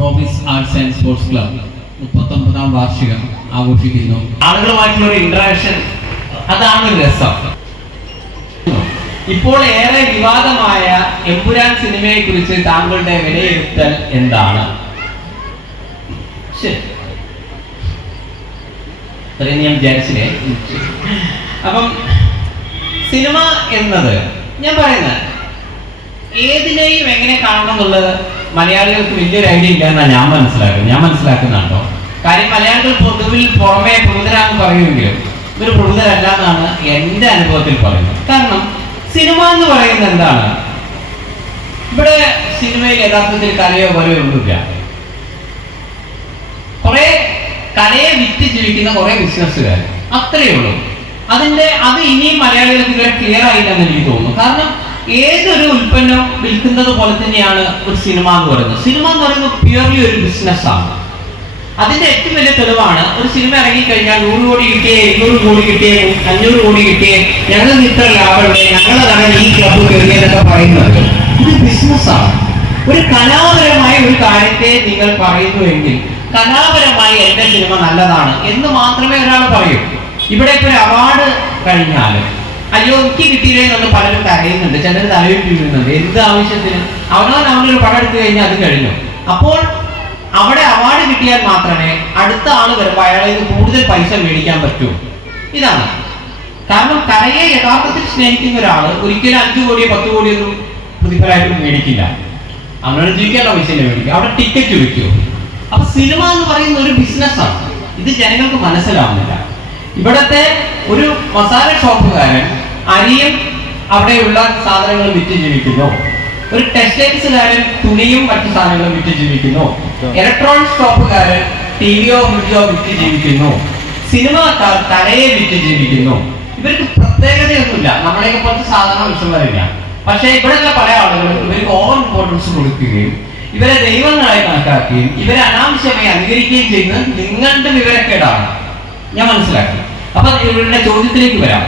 Promise arts and sports club 39ാം വാർഷികം ആഘോഷിക്കുന്നു. ആളുകളുമായിട്ടുള്ള ഒരു ഇന്ററാക്ഷൻ, അതാണ് രസം. ഇപ്പോൾ ഏറെ വിവാദമായ എമ്പുരാൻ സിനിമയെ കുറിച്ച് താങ്കളുടെ വിലയിരുത്തൽ എന്താണ്? അത്രയും ഞാൻ വിചാരിച്ചില്ലേ. അപ്പം സിനിമ എന്നത് ഞാൻ പറയുന്നത് ഏതിനെയും എങ്ങനെ കാണണം എന്നുള്ളത് മലയാളികൾക്ക് വലിയൊരു ഐഡിയ ഇല്ല എന്നാണ് ഞാൻ മനസ്സിലാക്കുന്നുണ്ടോ. കാര്യം മലയാളികൾ പൊതുവിൽ പുറമെ പ്രബുദ്ധരാന്ന് പറയുമെങ്കിലും ഇവർ പ്രബുദ്ധരല്ല എന്നാണ് എൻ്റെ അനുഭവത്തിൽ പറയുന്നത്. കാരണം സിനിമ എന്ന് പറയുന്നത് എന്താണ്? ഇവിടെ സിനിമയിൽ യഥാർത്ഥത്തിൽ കലയോ വരയോ ഒന്നുമില്ല. കുറെ കലയെ വിറ്റ് ജീവിക്കുന്ന കുറെ ബിസിനസ്സുകാർ, അത്രയേ ഉള്ളൂ. അത് ഇനിയും മലയാളികൾക്ക് ഇതുവരെ ക്ലിയർ ആയില്ലെന്ന് എനിക്ക് തോന്നുന്നു. കാരണം ഏതൊരു ഉൽപ്പന്നം വിൽക്കുന്നത് പോലെ തന്നെയാണ് ഒരു സിനിമ എന്ന് പറയുന്നത്. സിനിമ എന്ന് പറയുന്നത് പ്യൂർലി ഒരു ബിസിനസ്സാണ്. അതിന്റെ ഏറ്റവും വലിയ തെളിവാണ് ഒരു സിനിമ ഇറങ്ങിക്കഴിഞ്ഞാൽ 100 കോടി കിട്ടിയേ, 200 കോടി കിട്ടിയേ, 500 കോടി കിട്ടിയേ, ഞങ്ങൾക്ക് ഇത്ര ലാഭമുണ്ട്, ഞങ്ങളതാണ് ഈ ക്ലബ് കയറിയെന്നൊക്കെ പറയുന്നത്. ഇത് ബിസിനസ്സാണ്. ഒരു കലാപരമായ ഒരു കാര്യത്തെ നിങ്ങൾ പറയുന്നുവെങ്കിൽ കലാപരമായി എന്റെ സിനിമ നല്ലതാണ് എന്ന് മാത്രമേ ഒരാൾ പറയൂ. ഇവിടെ ഇപ്പോൾ ഒരു അവാർഡ് കഴിഞ്ഞാൽ അയ്യോ എനിക്ക് കിട്ടിയില്ലേ എന്ന് പലരും കരയുന്നുണ്ട്, ചിലർ തലയിൽ വീഴുന്നുണ്ട്. എന്ത് ആവശ്യത്തിന്? അവനൊരു പടം എടുത്തു കഴിഞ്ഞാൽ അത് കഴിഞ്ഞു. അപ്പോൾ അവിടെ അവാർഡ് കിട്ടിയാൽ മാത്രമേ അടുത്ത ആൾ വരുമ്പോൾ അയാളെ കൂടുതൽ പൈസ മേടിക്കാൻ പറ്റൂ. ഇതാണ് കാരണം. കലയെ യഥാർത്ഥത്തിൽ സ്നേഹിക്കുന്ന ഒരാൾ ഒരിക്കലും 5 കോടിയോ 10 കോടിയോ ഒന്നും പ്രതിഫലമായിട്ട് മേടിക്കില്ല. അങ്ങനെ ജീവിക്കാനുള്ള പൈസ മേടിക്കും. അവിടെ ടിക്കറ്റ് വിൽക്കൂ. അപ്പൊ സിനിമ എന്ന് പറയുന്ന ഒരു ബിസിനസ്സാണ്. ഇത് ജനങ്ങൾക്ക് മനസ്സിലാവുന്നില്ല. ഇവിടത്തെ ഒരു മസാല ഷോപ്പുകാരൻ അരിയും അവിടെയുള്ള സാധനങ്ങളും വിറ്റ് ജീവിക്കുന്നു. ഒരു ടെക്സ്റ്റൈൽസുകാരൻ തുണിയും മറ്റു സാധനങ്ങളും വിറ്റ് ജീവിക്കുന്നു. ഇലക്ട്രോണിക്സ് ഷോപ്പുകാരൻ ടിവിയോ ഫ്രിഡ്ജോ വിറ്റ് ജീവിക്കുന്നു. സിനിമക്കാർ കലയെ വിറ്റ് ജീവിക്കുന്നു. ഇവർക്ക് പ്രത്യേകതയൊന്നുമില്ല. നമ്മളെയൊക്കെ പോലത്തെ സാധാരണ വിഷമമില്ല. പക്ഷെ ഇവിടെയുള്ള പല ആളുകളും ഇവർക്ക് ഓവർ ഇമ്പോർട്ടൻസ് കൊടുക്കുകയും ഇവരെ ദൈവങ്ങളായി കണക്കാക്കുകയും ഇവരെ അനാവശ്യമായി അനുകരിക്കുകയും ചെയ്യുന്നത് നിങ്ങളുടെ വിവരക്കേടാണ്. ഞാൻ മനസ്സിലാക്കി. അപ്പൊ ഇവരുടെ ചോദ്യത്തിലേക്ക് വരാം.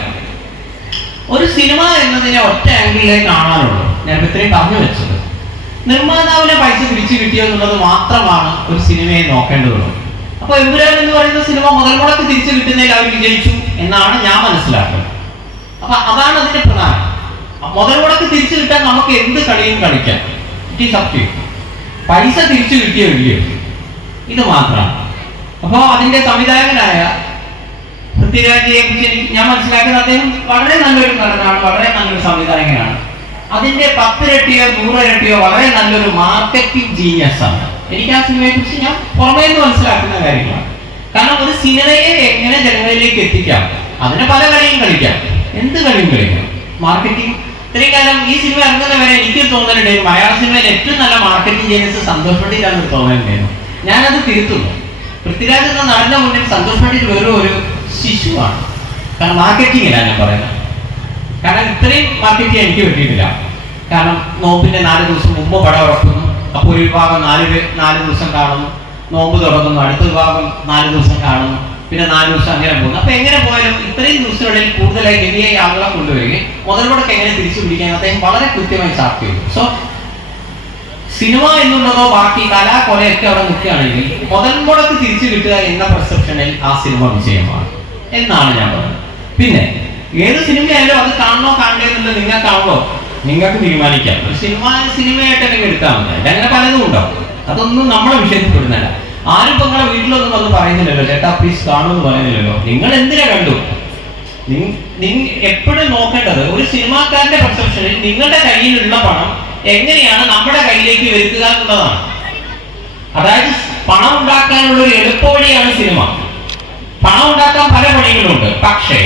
ഒരു സിനിമ എന്നതിനെ ഒറ്റ ആംഗിളിലേ കാണാനുള്ളൂ. ഞാൻ ഇത്രയും പറഞ്ഞു വെച്ചത് നിർമ്മാതാവിനെ പൈസ തിരിച്ചു കിട്ടിയോ എന്നുള്ളത് മാത്രമാണ് ഒരു സിനിമയെ നോക്കേണ്ടതുള്ളൂ. അപ്പൊ എമ്പുരാൻ എന്ന് പറയുന്ന സിനിമ മുതൽ മുടക്ക് തിരിച്ചു കിട്ടുന്നതിൽ അവർ വിജയിച്ചു എന്നാണ് ഞാൻ മനസ്സിലാക്കുന്നത്. അപ്പൊ അതാണ് അതിന്റെ പ്രധാനം. മുതൽ മുടക്ക് തിരിച്ചു കിട്ടാൻ നമുക്ക് എന്ത് കളിയും കളിക്കാം. It is up to you. പൈസ തിരിച്ചു കിട്ടിയോ ഇല്ലയോ, ഇത് മാത്രമാണ്. അപ്പൊ അതിന്റെ സംവിധായകനായ പൃഥ്വിരാജിനെ കുറിച്ച് ഞാൻ മനസ്സിലാക്കുന്നത് അദ്ദേഹം വളരെ നല്ലൊരു നടനാണ്, വളരെ നല്ലൊരു സംവിധായകനാണ്. അതിന്റെ 10 ഇരട്ടിയോ 100 ഇരട്ടിയോ വളരെ നല്ലൊരു മാർക്കറ്റിംഗ് ജീനിയസ് ആണ്. എനിക്ക് ആ സിനിമയെ കുറിച്ച് ഞാൻ പുറമേ നിന്ന് മനസ്സിലാക്കുന്ന കാര്യങ്ങളാണ്. കാരണം ഒരു സിനിമയെ എങ്ങനെ ജനങ്ങളിലേക്ക് എത്തിക്കാം, അതിനെ പല കളിയും കളിക്കാം, എന്ത് കളിയും കളിക്കാം. മാർക്കറ്റിംഗ് ഇത്രയും കാലം ഈ സിനിമ ഇറങ്ങുന്ന വരെ എനിക്ക് തോന്നലുണ്ടായിരുന്നു മലയാള സിനിമയിൽ ഏറ്റവും നല്ല മാർക്കറ്റിംഗ് ജീനിയസ് സന്തോഷ് പണ്ഡിറ്റാണെന്ന് തോന്നലുണ്ടായിരുന്നു. ഞാനത് തിരുത്തുന്നു. പൃഥ്വിരാജ് എന്ന നടന്റെ മുന്നിൽ സന്തോഷ് പണ്ഡിറ്റ് വെറും ഒരു ശിശുവാണ്. കാരണം മാർക്കറ്റിംഗില്ല ഞാൻ പറയുന്നത്. കാരണം ഇത്രയും മാർക്കറ്റിംഗ് എനിക്ക് പറ്റിയിട്ടില്ല. കാരണം നോമ്പിന്റെ 4 ദിവസം മുമ്പ് പടം ഉറക്കുന്നു. അപ്പോൾ ഒരു വിഭാഗം 4 ദിവസം കാണുന്നു, നോമ്പ് തുടങ്ങുന്നു, അടുത്ത വിഭാഗം 4 ദിവസം കാണുന്നു, പിന്നെ 4 ദിവസം അങ്ങനെ പോകുന്നു. അപ്പൊ എങ്ങനെ പോയാലും ഇത്രയും ദിവസങ്ങളിൽ കൂടുതലായി ഗതിയായി ആളുകളെ കൊണ്ടുവരികയും മുതൽ മുടക്ക് എങ്ങനെ തിരിച്ചു പിടിക്കാൻ അദ്ദേഹം വളരെ കൃത്യമായി ചാർട്ട് ചെയ്തു. സോ സിനിമ എന്നുള്ളതോ ബാക്കി കലാകൊലയൊക്കെ അവിടെ നിൽക്കുകയാണെങ്കിൽ മുതൽ മുടക്ക് തിരിച്ചു കിട്ടുക എന്ന പെർസെപ്ഷനിൽ ആ സിനിമ വിജയമാണ് എന്നാണ് ഞാൻ പറയുന്നത്. പിന്നെ ഏത് സിനിമയായാലും അത് കാണണോ കാണണ്ടേ എന്നുള്ളത് നിങ്ങൾക്കാണല്ലോ, നിങ്ങൾക്ക് തീരുമാനിക്കാം. ഒരു സിനിമയായിട്ട് അല്ലെങ്കിൽ എടുക്കാൻ മതി. അങ്ങനെ പലതും ഉണ്ടാവും. അതൊന്നും നമ്മളെ വിഷയത്തിൽ പെടുന്നില്ല. ആരും ഇപ്പൊ നിങ്ങളെ വീട്ടിലൊന്നും വന്ന് പറയുന്നില്ലല്ലോ ചേട്ടാ പ്ലീസ് കാണുമെന്ന് പറയുന്നില്ലല്ലോ. നിങ്ങൾ എന്തിനാ കണ്ടു? എപ്പോഴും നോക്കേണ്ടത് ഒരു സിനിമാക്കാരന്റെ പെർസെപ്ഷനിൽ നിങ്ങളുടെ കയ്യിലുള്ള പണം എങ്ങനെയാണ് നമ്മുടെ കയ്യിലേക്ക് വരുത്തുക എന്നുള്ളതാണ്. അതായത് പണം ഉണ്ടാക്കാനുള്ള ഒരു എളുപ്പവഴിയാണ് സിനിമ. പണം ഉണ്ടാക്കാൻ പല വഴികളുണ്ട്. പക്ഷേ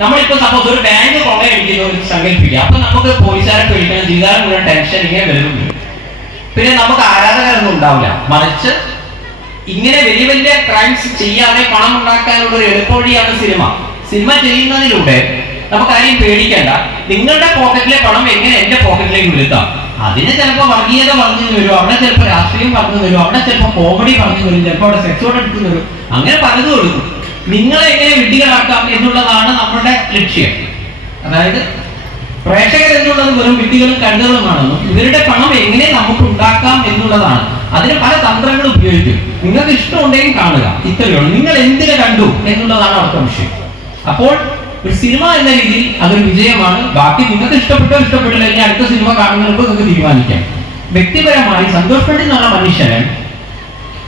നമ്മളിപ്പോ സപ്പോസ് ഒരു ബാങ്ക് കൊള്ളയടിക്കുന്ന ഒരു സങ്കല്പിക്കുക. അപ്പൊ നമുക്ക് പോലീസുകാരെ പേടിക്കണം, ജീവിതകാലം മുഴുവൻ ടെൻഷൻ ഇങ്ങനെ വരുന്നുണ്ട്. പിന്നെ നമുക്ക് ആരാധകരൊന്നും ഉണ്ടാവില്ല. മറിച്ച് ഇങ്ങനെ വലിയ വലിയ ക്രൈംസ് ചെയ്യാതെ പണം ഉണ്ടാക്കാനുള്ള ഒരു എളുപ്പവഴിയാണ് സിനിമ. സിനിമ ചെയ്യുന്നതിലൂടെ നമുക്ക് ആരെയും പേടിക്കേണ്ട. നിങ്ങളുടെ പോക്കറ്റിലെ പണം എങ്ങനെ എന്റെ പോക്കറ്റിലേക്ക് വരുത്താം. അതിന് ചിലപ്പോൾ വർഗീയത പറഞ്ഞു വരും, അവിടെ ചിലപ്പോൾ രാഷ്ട്രീയം പറഞ്ഞു വരും, അവിടെ ചിലപ്പോൾ കോമഡി പറഞ്ഞു വരും, ചിലപ്പോൾ അവിടെ സെക്സോട് എടുത്തു വരും. അങ്ങനെ പലതും എടുക്കും. നിങ്ങളെ എങ്ങനെ വിഡ്ഢികളാക്കാം എന്നുള്ളതാണ് നമ്മുടെ ലക്ഷ്യം. അതായത് പ്രേക്ഷകർ എന്നുള്ളത് വെറും വിഡ്ഢികളും കഴുതകളുമാണെന്നും ഇവരുടെ പണം എങ്ങനെ നമുക്ക് ഉണ്ടാക്കാം എന്നുള്ളതാണ്. അതിന് പല തന്ത്രങ്ങൾ ഉപയോഗിക്കും. നിങ്ങൾക്ക് ഇഷ്ടമുണ്ടെങ്കിൽ കാണുക, ഇത്രയേ ഉള്ളൂ. നിങ്ങൾ എന്തിനെ കണ്ടു എന്നുള്ളതാണ് അവർക്ക് വിഷയം. അപ്പോൾ ഒരു സിനിമ എന്ന രീതിയിൽ അതൊരു വിജയമാണ്. ബാക്കി നിങ്ങൾക്ക് ഇഷ്ടപ്പെട്ടോ ഇഷ്ടപ്പെട്ടില്ല, ഇനി അടുത്ത സിനിമ കാണുന്നതിന് നിങ്ങൾക്ക് തീരുമാനിക്കാം. വ്യക്തിപരമായി സന്തോഷ് പണ്ഡിറ്റ് എന്ന് പറഞ്ഞ മനുഷ്യനെ,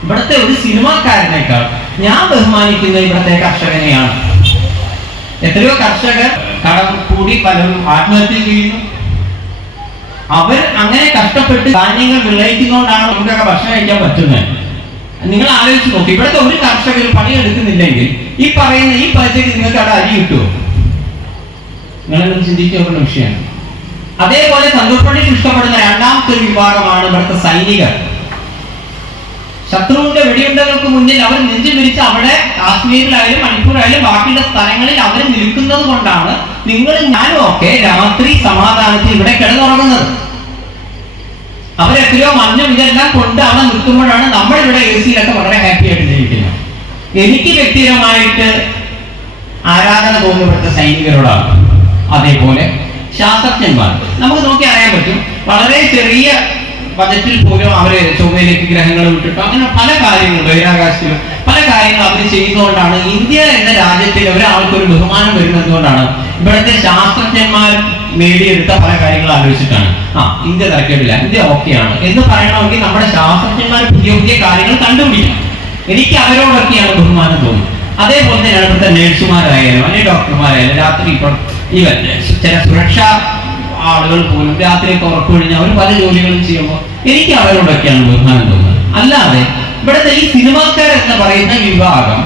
ഇവിടുത്തെ ഒരു സിനിമാക്കാരനേക്കാൾ ഞാൻ ബഹുമാനിക്കുന്ന ഇവിടുത്തെ കർഷകനെയാണ്. എത്രയോ കർഷകർ കടം കൂടി പലരും ആത്മഹത്യ ചെയ്യുന്നു. അവർ അങ്ങനെ കഷ്ടപ്പെട്ട് ധാന്യങ്ങൾ വിളയിക്കുന്നതുകൊണ്ടാണ് നമുക്കൊക്കെ ഭക്ഷണം കഴിക്കാൻ പറ്റുന്നത്. നിങ്ങൾ ആലോചിച്ച് നോക്കി, ഇവിടുത്തെ ഒരു കർഷകർ പണിയെടുക്കുന്നില്ലെങ്കിൽ ഈ പറയുന്ന ഈ പൈസയ്ക്ക് നിങ്ങൾക്ക് അവിടെ അരി കിട്ടുമോ? നിങ്ങളെന്നും ചിന്തിച്ചു നോക്കേണ്ട വിഷയമാണ്. അതേപോലെ സന്തോഷ് പണ്ഡിറ്റ് ഇഷ്ടപ്പെടുന്ന രണ്ടാമത്തെ ഒരു വിഭാഗമാണ് ഇവിടുത്തെ സൈനികർ. ശത്രുവിന്റെ വെടിയുണ്ടകൾക്ക് മുന്നിൽ അവർ നെഞ്ചു പിരിച്ച് അവിടെ കാശ്മീരിലായാലും മണിപ്പൂരായാലും ബാക്കിയുള്ള സ്ഥലങ്ങളിൽ അവർ നിൽക്കുന്നത് കൊണ്ടാണ് നിങ്ങളും ഞാനും ഒക്കെ രാത്രി സമാധാനത്തിൽ ഇവിടെ കിടന്നുറങ്ങുന്നത്. അവരെത്രയോ മഞ്ഞും ഇതെല്ലാം കൊണ്ട് അവിടെ നിൽക്കുമ്പോഴാണ് നമ്മളിവിടെ എ സിയിലൊക്കെ വളരെ ഹാപ്പി ആയിട്ട് ജീവിക്കുന്നത്. എനിക്ക് വ്യക്തിപരമായിട്ട് ആരാധന തോന്നുന്നു ഇവിടുത്തെ സൈനികരോടാണ്. അതേപോലെ ശാസ്ത്രജ്ഞന്മാർ നമുക്ക് നോക്കി അറിയാൻ പറ്റും. വളരെ ചെറിയ ബജറ്റിൽ പോലും അവര് ചൊവ്വയിലേക്ക് ഗ്രഹങ്ങൾ വിട്ടിട്ടു അങ്ങനെ പല കാര്യങ്ങളും ബഹിരാകാശത്തിലും പല കാര്യങ്ങളും അവർ ചെയ്യുന്നതുകൊണ്ടാണ് ഇന്ത്യ എന്ന രാജ്യത്തിൽ ഒരാൾക്കൊരു ബഹുമാനം വരുന്നത് കൊണ്ടാണ്. ഇവിടുത്തെ ശാസ്ത്രജ്ഞന്മാർ നേടിയെടുത്ത പല കാര്യങ്ങൾ ആലോചിച്ചിട്ടാണ് ഇന്ത്യ തരക്കേടില്ല, ഇന്ത്യ ഓക്കെയാണ് എന്ന് പറയണമെങ്കിൽ നമ്മുടെ ശാസ്ത്രജ്ഞന്മാർ പുതിയ പുതിയ കാര്യങ്ങൾ കണ്ടുപിടിക്കണം. എനിക്ക് അവരോടൊക്കെയാണ് ബഹുമാനം തോന്നുന്നത്. അതേപോലെ തന്നെയാണ് ഇവിടുത്തെ നേഴ്സുമാരായാലും അല്ലെങ്കിൽ ഡോക്ടർമാരായാലും രാത്രി ഇപ്പോൾ ഈവൻ ചില സുരക്ഷാ ആളുകൾ പോലും രാത്രിയൊക്കെ ഉറപ്പൊഴിഞ്ഞ് അവർ പല ജോലികളും ചെയ്യുമ്പോൾ എനിക്ക് അവരോടൊക്കെയാണ് ബഹുമാനം തോന്നുന്നത്. അല്ലാതെ ഇവിടുത്തെ ഈ സിനിമാക്കാരെന്ന് പറയുന്ന വിഭാഗം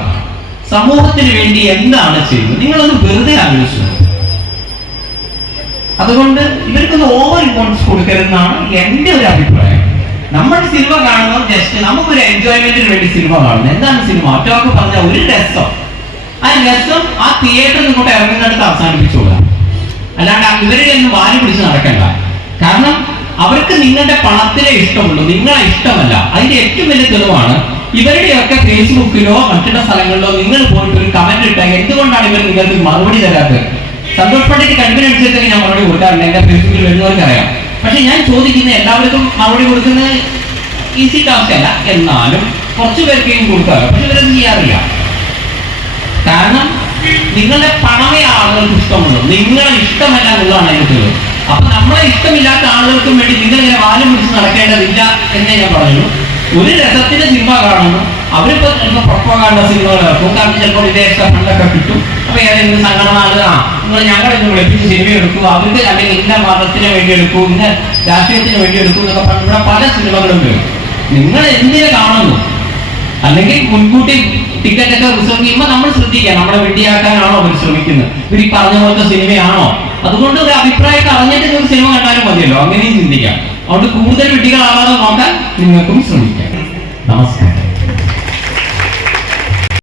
സമൂഹത്തിന് വേണ്ടി എന്താണ് ചെയ്യുന്നത് നിങ്ങളൊന്ന് വെറുതെ ആലോചിച്ചു. അതുകൊണ്ട് ഇവർക്കൊന്ന് ഓവർ ഇമ്പോർട്ടൻസ് കൊടുക്കരുതെന്നാണ് എന്റെ ഒരു അഭിപ്രായം. നമ്മൾ സിനിമ കാണുന്നത് ജസ്റ്റ് നമുക്കൊരു എൻജോയ്മെന്റിന് വേണ്ടി സിനിമ കാണുന്നത്. എന്താണ് സിനിമ? ഒറ്റവാക്ക് പറഞ്ഞ ഒരു രസം. ആ രസം ആ തിയേറ്ററിൽ നിങ്ങോട്ട് ഇറങ്ങുന്നിടത്ത് അവസാനിപ്പിച്ചോളുക. അല്ലാണ്ട് ഇവരുടെ ഒന്നും വാരി പിടിച്ച് നടക്കണ്ട. കാരണം അവർക്ക് നിങ്ങളുടെ പണത്തിലെ ഇഷ്ടമുള്ളൂ, നിങ്ങളെ ഇഷ്ടമല്ല. അതിന്റെ ഏറ്റവും വലിയ തെളിവാണ് ഇവരുടെയൊക്കെ ഫേസ്ബുക്കിലോ മറ്റുള്ള സ്ഥലങ്ങളിലോ നിങ്ങൾ പോയിട്ട് ഒരു കമന്റ് ഇട്ടാൽ എന്തുകൊണ്ടാണ് ഇവർ നിങ്ങൾക്ക് മറുപടി തരാത്തത്? സന്തോഷ് പണ്ഡിറ്റ് കഴിവിനനുസരിച്ചൊക്കെ ഞാൻ മറുപടി കൊടുക്കാറില്ല, എന്റെ ഫേസ്ബുക്കിൽ വരുന്നവർക്ക് അറിയാം. പക്ഷെ ഞാൻ ചോദിക്കുന്ന എല്ലാവർക്കും മറുപടി കൊടുക്കുന്നത് ഈസി ടാസ്ക് അല്ല. എന്നാലും കുറച്ചു പേർക്കും കൊടുക്കാറ്, പക്ഷെ ഇവരൊന്നും ചെയ്യാറില്ല. കാരണം നിങ്ങളുടെ പണമേ ആളുകൾക്ക് ഇഷ്ടമുള്ളൂ, നിങ്ങളെ ഇഷ്ടമല്ല എന്നുള്ളതാണ് അതിന്റെ തെളിവ്. അപ്പൊ നമ്മളെ ഇഷ്ടമില്ലാത്ത ആളുകൾക്കും വേണ്ടി നിങ്ങൾ ഇങ്ങനെ വാലും പിടിച്ച് നടക്കേണ്ടതില്ല എന്നേ ഞാൻ പറഞ്ഞു. ഒരു രസത്തിന്റെ സിനിമ കാണുന്നു, അവരിപ്പോ ചിലപ്പോൾ പ്രൊപ്പഗാണ്ട സിനിമകൾ ഇറക്കും. കാരണം ചിലപ്പോൾ വിദേശ ഫണ്ടൊക്കെ കിട്ടും. അപ്പൊ ഏതെങ്കിലും സംഘടന നിങ്ങൾ ഞങ്ങളെ വിളിപ്പിച്ച് സിനിമ എടുക്കൂ, അവർക്ക് അല്ലെങ്കിൽ ഇന്ന മതത്തിന് വേണ്ടി എടുക്കൂ, ഇന്ന രാഷ്ട്രീയത്തിന് വേണ്ടി എടുക്കൂ എന്നൊക്കെ പറഞ്ഞ ഇവിടെ പല സിനിമകളും വരും. നിങ്ങൾ എന്തിനെ കാണുന്നു? അല്ലെങ്കിൽ മുൻകൂട്ടി ടിക്കറ്റ് ഒക്കെ റിസർവ് ചെയ്യുമ്പോൾ നമ്മൾ ശ്രദ്ധിക്കാം, നമ്മളെ വെടിയാക്കാനാണോ അവർ ശ്രമിക്കുന്നത്, ഇവർ ഈ പറഞ്ഞ പോലത്തെ സിനിമയാണോ? അതുകൊണ്ട് ഒരു അഭിപ്രായം അറിഞ്ഞിട്ട് നിങ്ങൾക്ക് സിനിമ കണ്ടാലും മതിയല്ലോ, അങ്ങനെയും ചിന്തിക്കാം. അതുകൊണ്ട് കൂടുതൽ വെടികളാവാതെ നോക്കാൻ നിങ്ങൾക്കും ശ്രമിക്കാം. നമസ്കാരം.